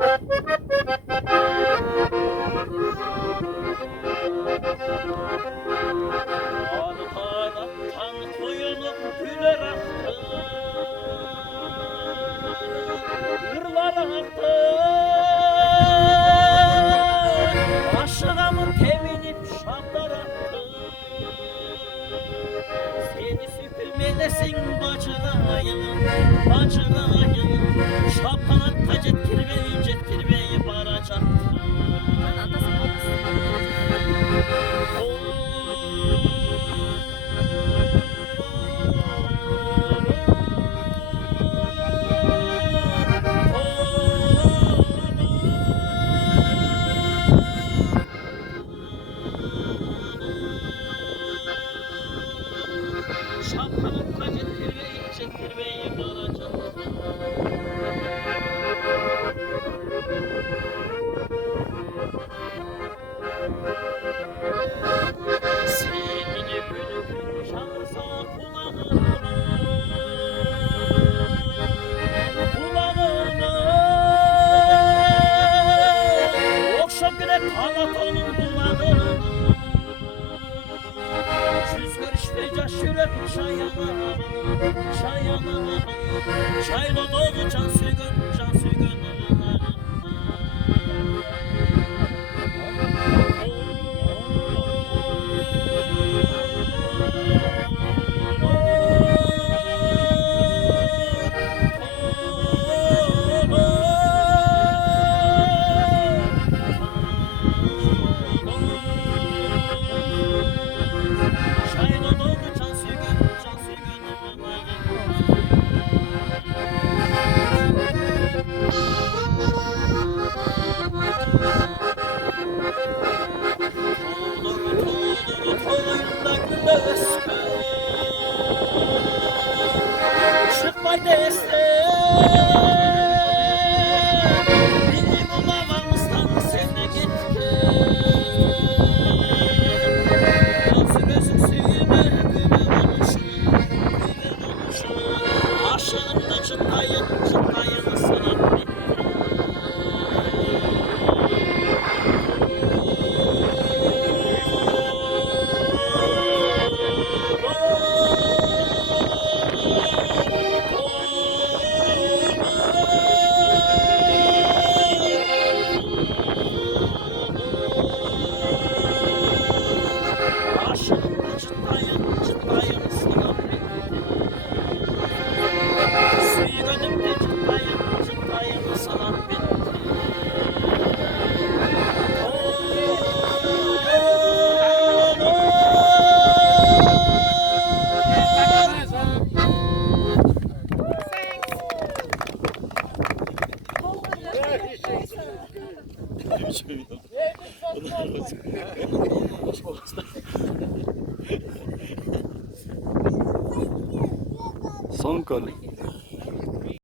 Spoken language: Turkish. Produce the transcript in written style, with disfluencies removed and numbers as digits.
Arpadan koyulup güler aktı, ırlar aktı. Aşığa mı tevinip şaplar attı? Seni süpürmelesin bacılayın, bacılayın. Şapkalar tacet kirveyi, cet kirveyi baracaktı. Şapkalar tacet kirveyi, cet kirveyi baracaktı. Seni bülbül çalsa kulağıma, okşap güne talat onun kulağına. Yüz görüşmeyecek şürek çayana, çayana. Çayla dolu can sügün, can sügün. Çıkmay deste benim olamamızdan senle gitti. Gözü gözü suyumu gülüm oluşu aşığımda çıtayın çıtayın sana bitti. Aşığımda çıtayın çıtayın sana bitti. Suyu gönlümde çıtayın çıtayın sana bitti. Son konu.